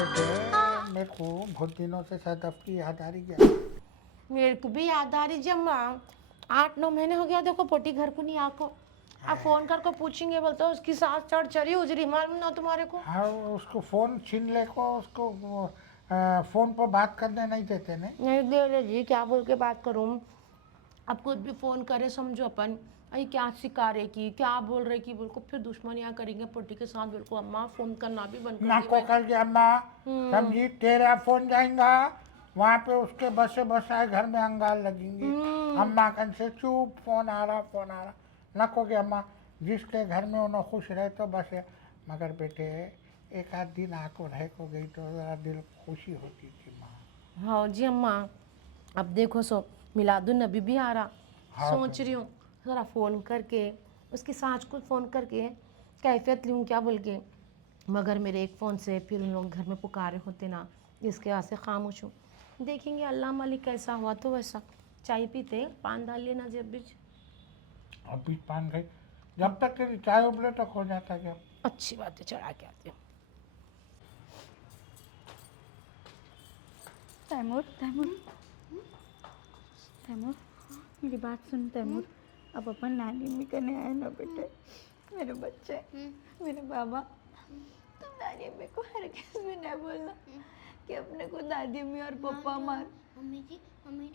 बेटे, मेरे को बहुत दिनों से सदफ की याद आ रही है। मेरे को भी याद आ रही जम्मा 8-9 महीने हो गया देखो पोटी घर को नहीं आको। अब फोन कर को पूछेंगे बोलते हो उसकी सास चढ़ चढ़ी उजरी मालूम ना तुम्हारे को। हाँ, उसको फोन छीन ले को उसको फोन पर बात करने नहीं देते ने। नहीं दे रहे जी, क्या बोल के बात करूँ। अब खुद भी फोन करे समझो अपन अरे क्या सिखा रहे की क्या बोल रहे की बोल को फिर दुश्मनियाँ करेंगे पोटी के साथ। बिल्कुल अम्मा फोन करना भी बंद कर ना दी को मैंने। कर के अम्मा समझी, तेरा फोन जाएगा वहाँ पे उसके बसे बसाए घर में अंगार लगेंगी। अम्मा कन से चुप, फोन आ रहा ना को के अम्मा जिसके घर में उन्हें खुश रहे तो बस है। मगर बेटे, एक आध दिन आको रह को गई तो जरा दिल खुशी होती थी माँ। हाँ जी अम्मा, अब देखो सो मिलादुन नबी भी आ रहा। हाँ सोच रही हूँ ज़रा फ़ोन करके उसकी सास को फ़ोन करके कैफियत लूँ क्या बोल के। मगर मेरे एक फ़ोन से फिर उन लोग घर में पुकारे होते ना, इसके वजह से खामोश हूँ। देखेंगे अल्लाह मालिक कैसा हुआ तो वैसा। चाय पीते पान डाल लेना जब बीच। अब बीच पान गई, जब तक तेरी चाय उबले तक हो जाता क्या। अच्छी बात है, चढ़ा के आते हूँ। तैमूर तैमूर तैमूर, मेरी बात सुन तैमूर। अब अपन नानी अम्मी करने आए ना बेटे, मेरे बच्चे, मेरे बाबा। तुम नानी अम्मी को हर किस में नहीं बोलना कि अपने को दादी अम्मी और पापा मार। मम्मी जी हमें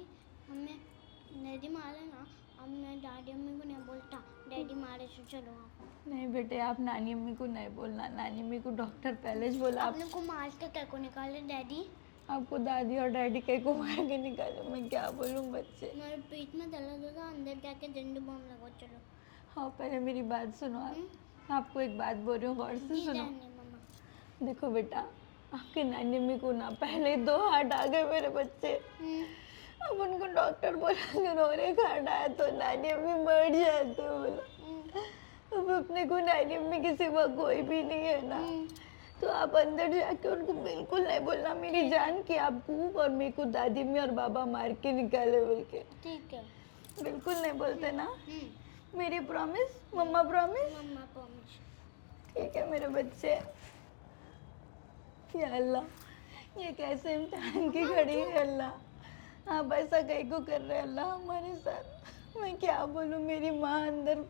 डैडी मारे ना। अब मैं दादी अम्मी को नहीं बोलता, डैडी मारे से चलो आप। नहीं बेटे, आप नानी अम्मी को नहीं बोलना। नानी अम्मी को डॉक्टर पहले ही बोला। आपने को मार के क्या को निकाले डैडी? आपको दादी और डैडी कहीं को मार के निकाले, मैं क्या बोलूँ बच्चे। मेरे पेट में दर्द होता, अंदर जाके जंडू बम लगाओ चलो। हाँ, पहले मेरी बात सुनो। आप आपको एक बात बोल रही हूँ, गौर से जी सुनो। जाने मम्मा। देखो बेटा, आपके नानी अम्मी को ना पहले 2 हार्ट आ गए मेरे बच्चे। अब उनको डॉक्टर बोला कि और एक हार्ट आया तो नानी अम्मी मर जाते बोला। अब अपने को नानी अम्मी के सिवा कोई भी नहीं है ना। तो आप अंदर जाके उनको बिल्कुल नहीं बोलना मेरी जान की आपको और मेरे को दादी अम्मी और बाबा मार के निकाले बोल के। ठीक है बिल्कुल नहीं बोलते ना। मेरी प्रॉमिस, मम्मा प्रॉमिस। मम्मा प्रॉमिस। ठीक है मेरे बच्चे। या अल्लाह, ये कैसे इम्तिहान की घड़ी है अल्लाह। आप ऐसा कहीं को कर रहे अल्लाह हमारे साथ। मैं क्या बोलूँ, मेरी माँ अंदर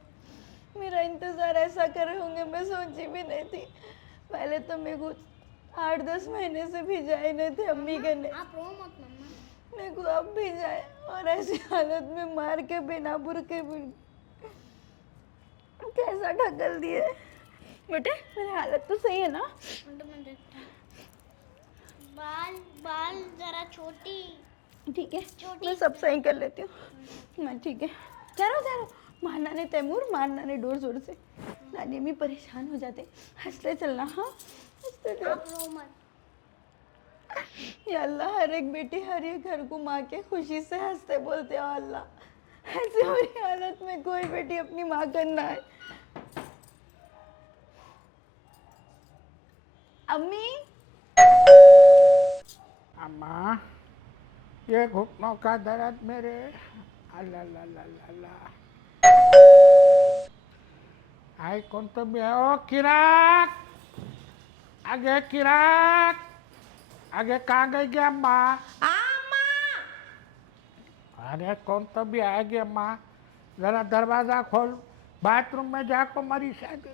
मेरा इंतज़ार ऐसा कर रहे होंगे मैं सोची भी नहीं थी। पहले तो मेरे को 8-10 महीने से भिजाए नहीं थे अम्मी के ने। आप रो मत मम्मा। मेरे को अब भिजाए और ऐसी हालत में मार के बिना बुरके भी कैसा ढकल दिए। बेटे मेरी हालत तो सही है ना। तो मैं देखता हूँ। बाल जरा छोटी। ठीक है, छोटी मैं सब सही कर लेती हूँ। मैं ठीक है, ठहरो मारना नहीं तैमूर, मारना नहीं जोर जोर से। नानी अम्मी परेशान हो जाते। हंसते चलना, हाँ हंसते चल। आप रो मत। या अल्लाह, हर एक बेटी हर एक घर को माँ के खुशी से हंसते बोलते हो अल्लाह। ऐसी बुरी हालत में कोई बेटी अपनी माँ करना है। अम्मी, अम्मा, ये घुटनों का दर्द मेरे, अल्लाह अल्लाह अल्लाह। आई कौन तो भी है? ओ किराक, आगे कहाँ गई क्या अम्मा? अरे कौन तो भी आएगी अम्मा, जरा दरवाजा खोल, बाथरूम में जाको मरी शायद।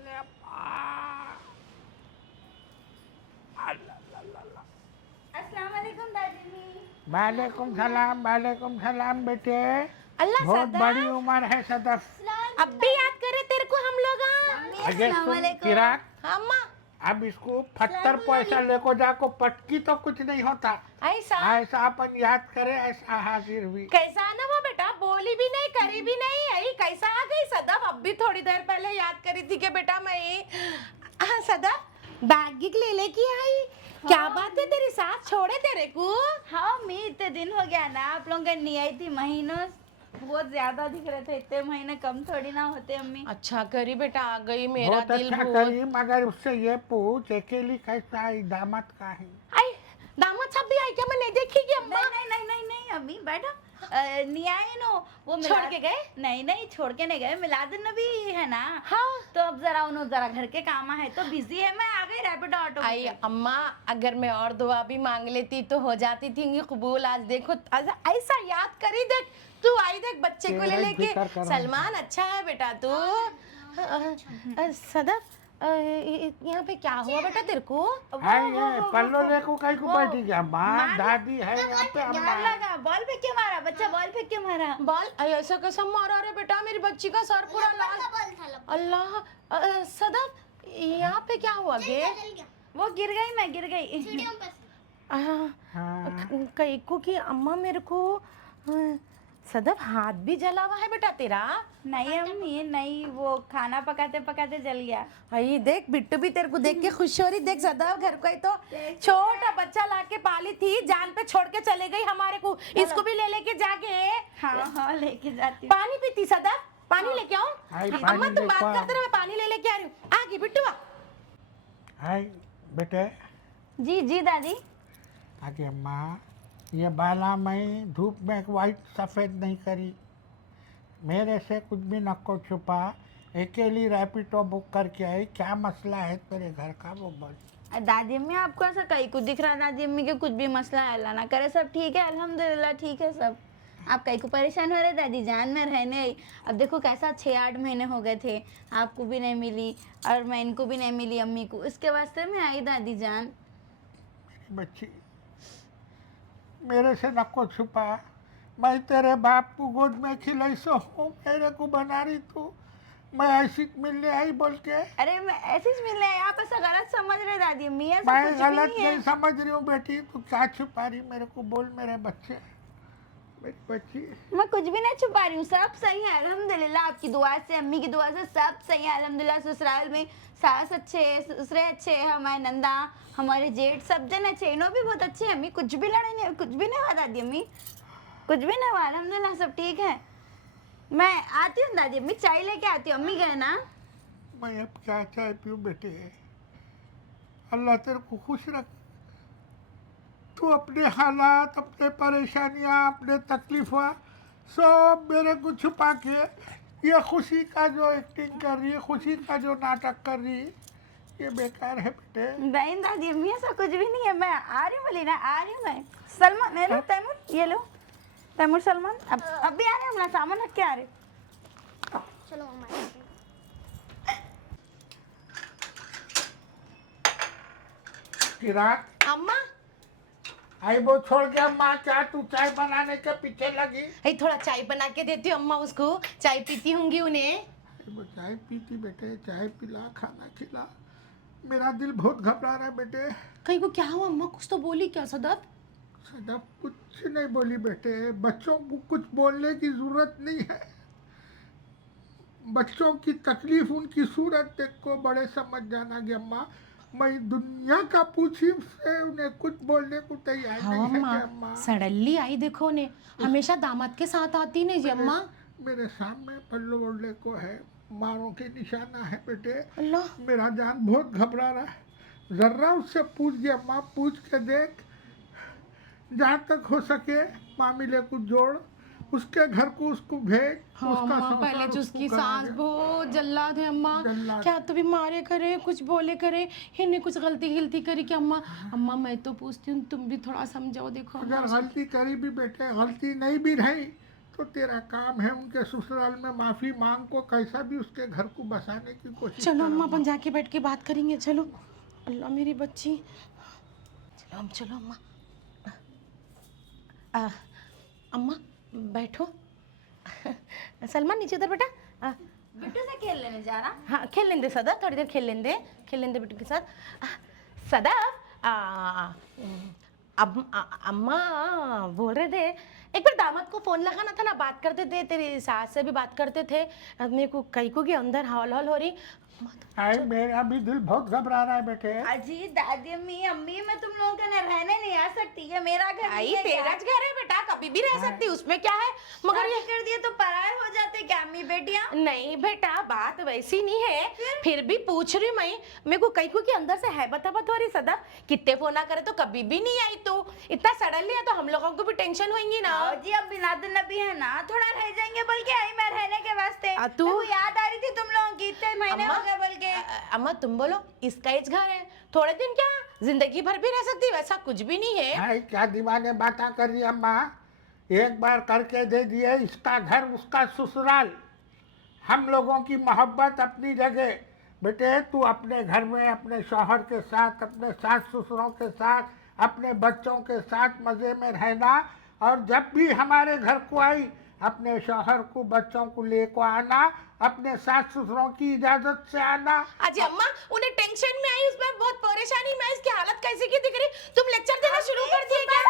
अस्सलाम वालेकुम दादी। वालेकुम सलाम बेटे। अल्लाह बहुत सदा बड़ी उम्र है सदफ। अब भी याद करे तेरे को हम लोग। अगे सुन चिराग, अम्मा अब इसको 70 पैसा लेको जाको पटकी तो कुछ नहीं होता। ऐसा ऐसा अपन याद करे, ऐसा हाजिर हुई। कैसा ना वो बेटा, बोली भी नहीं करी भी नहीं आई, कैसा आ गई सदफ। अब भी थोड़ी देर पहले याद करी थी कि बेटा मैं सदफ बैग ले लेके आई। क्या बात है, तेरी सास छोड़े तेरे को? हाँ मी, इतने दिन हो गया ना आप लोग नहीं आई थी। महीनों बहुत ज्यादा दिख रहे थे, इतने महीने कम थोड़ी ना होते अम्मी। अच्छा करी बेटा, आ गई मेरा बहुत दिल अच्छा बहुत। करी, मगर उससे ये पूछ अकेली कैसा है, दामाद का है? आई दामाद साहब भी आई क्या? मैं नहीं देखी कि अम्मा। नहीं अम्मी बैठो। नहीं आए नो वो छोड़ के गए? नहीं नहीं छोड़ के नहीं गए, मिलाद नबी है ना। हाँ। तो अब जरा उन्होंने जरा घर के काम है तो बिजी है, मैं आ गई रैपिडो ऑटो आई अम्मा, अगर मैं और दुआ भी मांग लेती तो हो जाती थी कबूल। आज देखो ऐसा याद करी, देख तू आई, देख बच्चे को ले तेरा लेके। जिक्र करो। सलमान अच्छा है बेटा तू। सदफ, यहाँ पे क्या हुआ बेटा तेरे को? है ये पल्लो देखो कहीं को बैठी गया, माँ दादी है यहाँ पे, मार अम्मा लगा, बॉल फेंक के मारा बच्चा, बॉल फेंक के मारा। बाल ऐसा कैसा मारा रे बेटा, मेरी बच्ची का सर पूरा लाल। बल था लपट अल्लाह। सदफ, यहाँ पे क्या हुआ गे? जल गया वो गिर गई, मैं गिर गई। सीढ़ियों पे से। हाँ। कई को कि अम्मा मेरे को सदफ हाथ भी जला हुआ है बेटा तेरा। नहीं अम्मी नहीं, वो खाना पकाते पकाते जल गया। भाई देख बिट्टू भी तेरे को देख के खुश हो रही। देख सदफ, घर को ही तो छोटा बच्चा लाके पाली थी, जान पे छोड़ के चले गई हमारे को। इसको भी ले लेके जाके हाँ हाँ लेके जाती हूँ। पानी पीती सदफ, पानी लेके आओ। आई, हाँ, पानी अम्मा तुम बात लेके आओ। करते रहो, मैं पानी ले लेके आ रही हूँ। आगे बिट्टू आ। है बेटे, जी जी दादी। आगे अम्मा, ये बाला मैं धूप में वाइट सफ़ेद नहीं करी, मेरे से कुछ भी नको छुपा, अकेली रैपिडो बुक करके आई, क्या मसला है तेरे घर का वो बोल। दादी अम्मी आपको ऐसा कहीं कुछ दिख रहा? दादी अम्मी के कुछ भी मसला है, अल्लाह ना करे सब ठीक है, अल्हम्दुलिल्लाह ठीक है सब। आप कहीं को परेशान हो रहे दादी जान में रहने। अब देखो कैसा 6-8 महीने हो गए थे, आपको भी नहीं मिली और मैं इनको भी नहीं मिली अम्मी को, इसके वास्ते मैं आई दादी जान। मेरी बच्ची, मेरे से नको छुपा, मैं तेरे बाप को गोद में खिलाई सो हूँ, मेरे को बना रही तू, मैं ऐसी मिलने आई बोल के। अरे मैं ऐसे ही मिलने आई, आप ऐसा गलत समझ रहे दादी अम्मी, ऐसा मैं कुछ भी गलत नहीं है। नहीं समझ रही हूँ बेटी, तू क्या छुपा रही मेरे को बोल मेरे बच्चे, मेरी बच्ची। मैं कुछ भी नहीं छुपा रही हूँ, सब सही है अल्हम्दुलिल्लाह, आपकी दुआ से अम्मी की दुआ से सब सही है अल्हम्दुलिल्लाह। ससुराल में सास अच्छे, ससुरे अच्छे हैं, हमारे नंदा, हमारे जेठ सब जन अच्छे, इन्हों भी बहुत अच्छे हैं अम्मी, कुछ भी लड़ाई नहीं, कुछ भी नहीं हुआ दादी अम्मी, कुछ भी नहीं हुआ अल्हम्दुलिल्लाह सब ठीक है। मैं आती हूँ दादी अम्मी, चाय लेके आती हूँ, अम्मी गए ना। मैं अब क्या चाय पीऊँ बेटे, अल्लाह तेरे को खुश रख, तू अपने हालात, अपने परेशानियाँ, अपने तकलीफ़ा सब मेरे को छुपा के ये खुशी का जो एक्टिंग कर रही है, खुशी का जो नाटक कर रही है, ये बेकार है बेटे। नहीं दादी अम्मी ऐसा कुछ भी नहीं है, मैं आ रही हूँ बोली ना, आ रही हूँ मैं। सलमान ले लो, तैमूर ये लो, तैमूर सलमान अब भी आ रहे हैं, अपना सामान रख के आ रहे। चलो मम्मा। चिराग अम्मा, आई वो छोड़ के अम्मा, क्या तू चाय बनाने के पीछे लगी? थोड़ा चाय बना के देती हूँ अम्मा, उसको चाय पीती होंगी उन्हें। वो चाय पीती बेटे, चाय पिला, खाना खिला, मेरा दिल बहुत घबरा रहा है बेटे। कहीं को क्या हुआ अम्मा, कुछ तो बोली क्या सदफ? सदफ कुछ नहीं बोली बेटे, बच्चों को कुछ बोलने की जरूरत नहीं है, बच्चों की तकलीफ, उनकी सूरत देख को बड़े समझ जाना कि अम्मा, मैं दुनिया का पूछी से उन्हें कुछ बोलने को तैयार हाँ नहीं है अम्मा, कि अम्मा। सडनली आई देखो ने, हमेशा दामाद के साथ आती नहीं जी अम्मा। मेरे सामने पल्लो ओढ़ने को है, मारों के निशाना है बेटे, अल्लाह। मेरा जान बहुत घबरा रहा है, जर्रा उससे पूछ गया अम्मा, पूछ के देख, जहाँ तक हो सके मामले को जोड़, उसके घर को उसको भेज, हाँ उसका अम्मा, संसार पहले जो उसको उसकी करा सास दे। बहुत जल्लाद है अम्मा, जल्लाद। क्या तो भी मारे करे, कुछ बोले करे, इन्हें कुछ गलती करी कि अम्मा। अम्मा मैं तो पूछती हूँ तुम भी थोड़ा समझाओ, देखो अगर अम्मा। गलती करी भी बेटे, गलती नहीं भी रही तो तेरा काम है उनके ससुराल में माफ़ी मांग को कैसा भी उसके घर को बसाने की कोशिश चलो कर अम्मा, अपन जाके बैठ के बात करेंगे, चलो। अल्लाह मेरी बच्ची, चलो हम, चलो अम्मा। अम्मा बैठो। सलमान नीचे उधर बेटा। बिट्टू से खेल लेने जा रहा। हाँ खेल लेंदे सदा, थोड़ी देर खेल लेंदे बेटे के साथ। सदा अब अम्मा बोल रहे थे एक बार दामाद को फोन लगाना था ना, बात करते थे, तेरी सास से भी बात करते थे, मेरे को कई को कि अंदर हौल हौल हो रही, हाय मेरा भी दिल बहुत घबरा रहा है बेटे। अजी दादी अम्मी अम्मी मैं तुम लोगों के घर रहने नहीं आ सकती है, मेरा घर आई नहीं है तेरा क्या? घर है बेटा, कभी भी रह सकती, उसमें क्या है। मगर शादी कर दिए तो पराए हो जाते क्या अम्मी बेटियां? नहीं बेटा, बात वैसी नहीं है, फिर भी पूछ रही मैं। मेरे को कहीं को कि अंदर से है बता हो रही सदा, कितने फोन ना करे तो कभी भी नहीं आई तू, इतना सडनली है तो हम लोगों को भी टेंशन होगी ना। आओ जी अब बिना दिन नबी है ना, थोड़ा रह जाएंगे बल्कि आई मैं रहने के वास्ते। तू मेरे को याद आ रही थी तुम लोगों की, इतने महीने हो गए बल्कि। अम्मा तुम बोलो, इसका एज घर है, थोड़े दिन क्या जिंदगी भर भी रह सकती, वैसा कुछ भी नहीं है। हाय क्या दीवाने बातें कर रही है अम्मा। एक बार करके दे दिए, इसका घर उसका ससुराल, हम लोगों की मोहब्बत अपनी जगह। बेटे तू अपने घर में अपने शौहर के साथ, अपने सास ससुरों के साथ, अपने बच्चों के साथ मज़े में रहना, और जब भी हमारे घर को आई अपने शौहर को बच्चों को लेको आना, अपने सास ससुरों की इजाजत से आना। अजी अम्मा उन्हें टेंशन में आई, उसमें बहुत परेशानी में, इसकी हालत कैसी की दिख रही, तुम लेक्चर देना शुरू कर दिए क्या?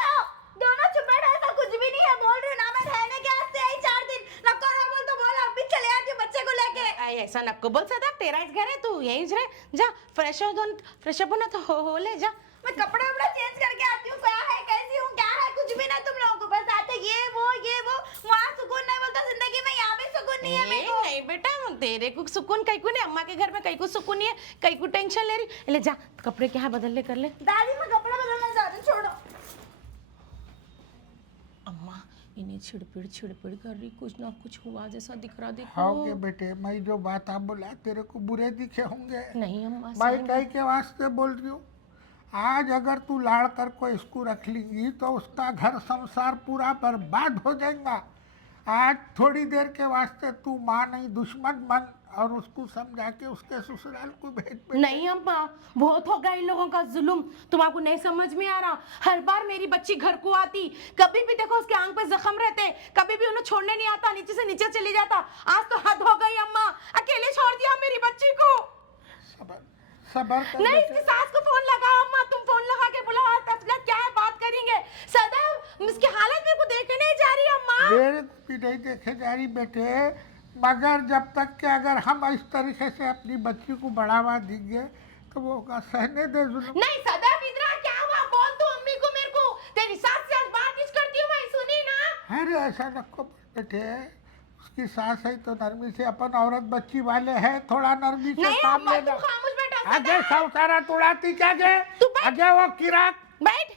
दोनों चुप बैठो, ऐसा कुछ भी नहीं है, बोल रही हूँ ना मैं रहने के वास्ते आई 4 दिन। नको ना बोल तो बोल, अभी चले आती बच्चे को लेके। आई ऐसा नको बोल सदा, तेरा इस घर है, तू यहीं रह, जा फ्रेश अप होना तो हो ले जा। मैं कपड़े वपड़े चेंज करके आती हूँ, क्या है कैसी हूँ क्या है, कुछ भी नहीं तुम लोगों को, बस आते ये वो वहाँ सुकून नहीं बोलता जिंदगी में, यहाँ भी सुकून नहीं है मेरे को। नहीं बेटा, तेरे को सुकून कहीं को नहीं, अम्मा के घर में कहीं को सुकून नहीं है, कहीं को टेंशन ले रही। ले जा कपड़े क्या है बदल ले, कर ले। दादी मैं कपड़े बदलना चाहती हूँ, छोड़ो। अम्मा इन्हें छिड़पिड़ कर रही, कुछ ना कुछ हुआ जैसा दिख रहा, देखो। हाँ बेटे, मैं जो बात आप बोला तेरे को बुरे दिखे होंगे। नहीं अम्मा मैं कहीं के वास्ते बोल रही हूँ, आज अगर तू लाड़ कर को इसको रख लेंगी तो उसका घर संसार पूरा बर्बाद हो जाएगा। आज थोड़ी देर के वास्ते तू माँ नहीं दुश्मन बन और उसको समझा के उसके ससुराल को भेज दे। नहीं अम्मा, बहुत हो गया इन लोगों का जुल्म, तुमको नहीं समझ में आ रहा। हर बार मेरी बच्ची घर को आती, कभी भी देखो उसके आंख पे जख्म रहते, कभी भी उन्हें छोड़ने नहीं आता, नीचे से नीचे चली जाता। आज तो हद हो गई अम्मा, अकेले छोड़ दिया मेरी बच्ची को। सबर कर नहीं, बेटे। इसकी सास को फोन लगाओ अम्मा, तुम फोन लगा के बुलाओ, तफला क्या है बात करेंगे। सदा इसकी हालत मेरे को देखे नहीं जा रही अम्मा। मेरे को भी नहीं देखे जा रही बेटे, मगर जब तक कि अगर हम इस तरीके से अपनी बच्ची को बढ़ावा देंगे तो वो का सहने दे जुल्म। नहीं सदा इधर क्या हुआ, बोल तू अम्मी को, मेरे को तेरी सास से आज बात किस करती हूँ मैं, सुनी ना। अरे ऐसा रखो बेटे, उसकी सास है तो नरमी से, अपन औरत बच्ची वाले हैं, थोड़ा नरमी से नहीं काम अम्मा लेना। तू खामोश बैठा, आगे संसारा तोड़ाती क्या गे, तू बैठ। आगे वो किराक। बैठ,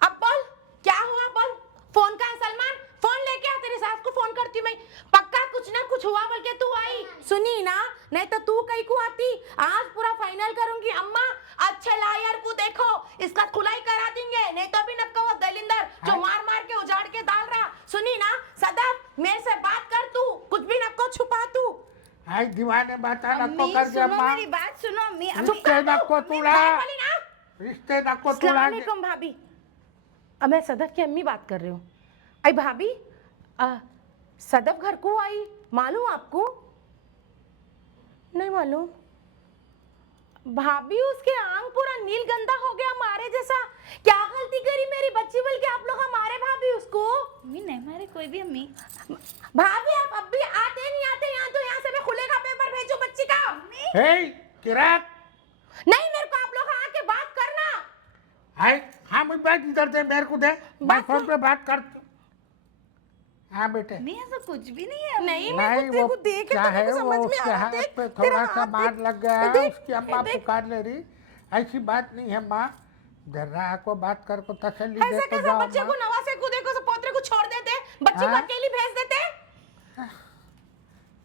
अब बोल क्या हुआ, बोल। फोन का है सलमान, फोन लेके आ, तेरी सास को फोन करती मैं, पक्का कुछ ना कुछ हुआ बोल के तू आई, सुनी ना, नहीं तो तू कहीं को आती। आज पूरा फाइनल करूंगी अम्मा, अच्छे लायर को देखो, इसका खुलाई करा देंगे, नहीं तो अभी नक्का वो दलिंदर जो मार मार के उजाड़ के डाल रहा। सुनी ना सदा, मेरे से बात कर, तू कुछ भी नको छुपा तू। हाय दीवाने बाता नको अम्मी कर दे सुनो माँ, मेरी बात सुनो अम्मी। रिश्ते नको तोड़ा, बोली ना। रिश्ते नको अस्सलाम तोड़ा। वालेकुम भाभी, अब मैं सदफ की अम्मी बात कर रही हूँ। आई भाभी, सदफ घर को आई, मालूम आपको? नहीं मालूम भाभी, उसके आंख पूरा नील गंदा हो गया हमारे जैसा। क्या गलती करी मेरी बच्ची बोल के आप लोग हमारे भाभी उसको? अम्मी नहीं मारे कोई भी अम्मी। भाभी आप अब भी आते नहीं आते यहाँ, तो यहाँ से मैं खुलेगा पेपर भेजो बच्ची का। हे किराक, नहीं मेरे को आप लोग आके बात करना। हाय हाँ मुझे बात इधर दे, मेरे को दे, मैं फोन पे बात कर। हाँ बेटे, अम्मी ऐसा कुछ भी नहीं है। नहीं नहीं मैं वो को देख क्या है, वो उसके हाथ पे थोड़ा सा मार लग गया है, उसकी अम्मा पुकार ले रही। ऐसी बात नहीं है माँ, जरा को बात कर को तसल्ली दे ऐसा तो कैसा जाओ बच्चे को माँ। नवासे को देखो तो पोतरे को छोड़ देते, बच्ची को हाँ? अकेली भेज देते।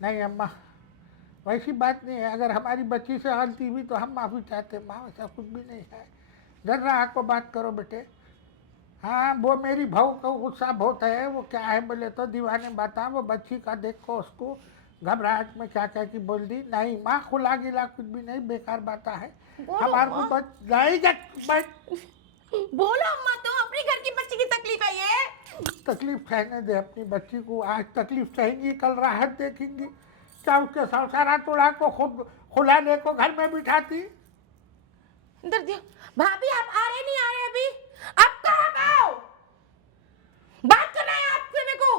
नहीं अम्मा, वैसी बात नहीं है, अगर हमारी बच्ची से गलती हुई तो हम माफ़ी चाहते माँ, ऐसा कुछ भी नहीं है। जरा को बात करो बेटे। हाँ वो मेरी बहू को गुस्सा बहुत है, वो क्या है बोले तो दीवाने बाता, वो बच्ची का देखो, उसको घबराहट में क्या क्या की बोल दी। नहीं माँ, खुला गिला कुछ भी नहीं, बेकार बाता है हमारे को बच जाएगा। बोलो अम्मा, तो अपनी घर की बच्ची की तकलीफ है ये। तकलीफ सहने दे अपनी बच्ची को, आज तकलीफ सहेंगी कल राहत देखेंगी। क्या उसके संसारा तोड़ा को खुद खुला ले को घर में बिठाती। इधर दियो भाभी, आप आ रहे नहीं आ रहे अभी? अब कब आओ, बात करना है आपसे मेरे को।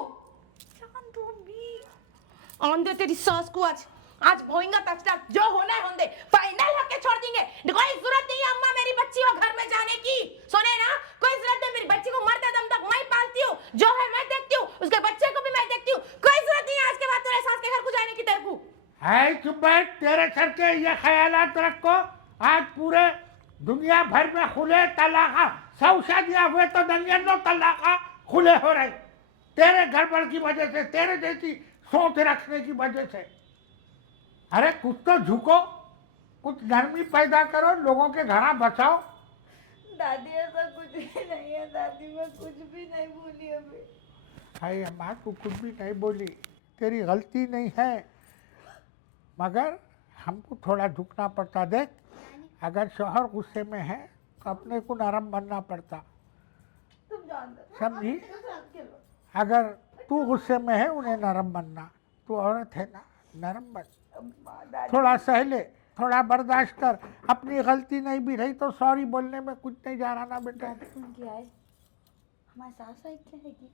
शांत हो अम्मी। आन दे तेरी सास को आज, आज होएगा तफसील, जो होना है होने, फाइनल होके छोड़ देंगे। कोई जरूरत नहीं है अम्मा मेरी बच्ची को घर में जाने की, सुने ना, कोई जरूरत नहीं, मेरी बच्ची को मरते दम तक मैं पालती हूँ, जो है मैं देखती हूँ, उसके बच्चे को भी मैं देखती हूँ, कोई जरूरत नहीं है आज के बाद तेरे सास के घर को जाने की तेरे को। है चुप बैठ, तेरे सर के ये ख्यालात रखो। आज पूरे दुनिया भर में खुले तलाका, 100 शादियां हुए तो 99 तलाका खुले हो रहे, तेरे गड़बड़ की वजह से, तेरे जैसी सोच रखने की वजह से। अरे कुछ तो झुको, कुछ नरमी पैदा करो, लोगों के घर बचाओ। दादी ऐसा कुछ भी नहीं है, दादी मैं कुछ भी नहीं बोली अभी। हाय अम्मा, तू कुछ भी नहीं बोली, तेरी गलती नहीं है, मगर हमको थोड़ा झुकना पड़ता। देख, अगर शौहर गुस्से में है तो अपने को नरम बनना पड़ता, तुम जानते हो, समझी? मेरे साथ खेलो। अगर तू गुस्से में है उन्हें नरम बनना, तू औरत है ना, नरम बन, अम्मा, दादी थोड़ा सहले, थोड़ा बर्दाश्त कर। अपनी गलती नहीं भी रही तो सॉरी बोलने में कुछ नहीं जा रहा ना बेटा। दादी कौन की आए? हमारे सास आई क्या है कि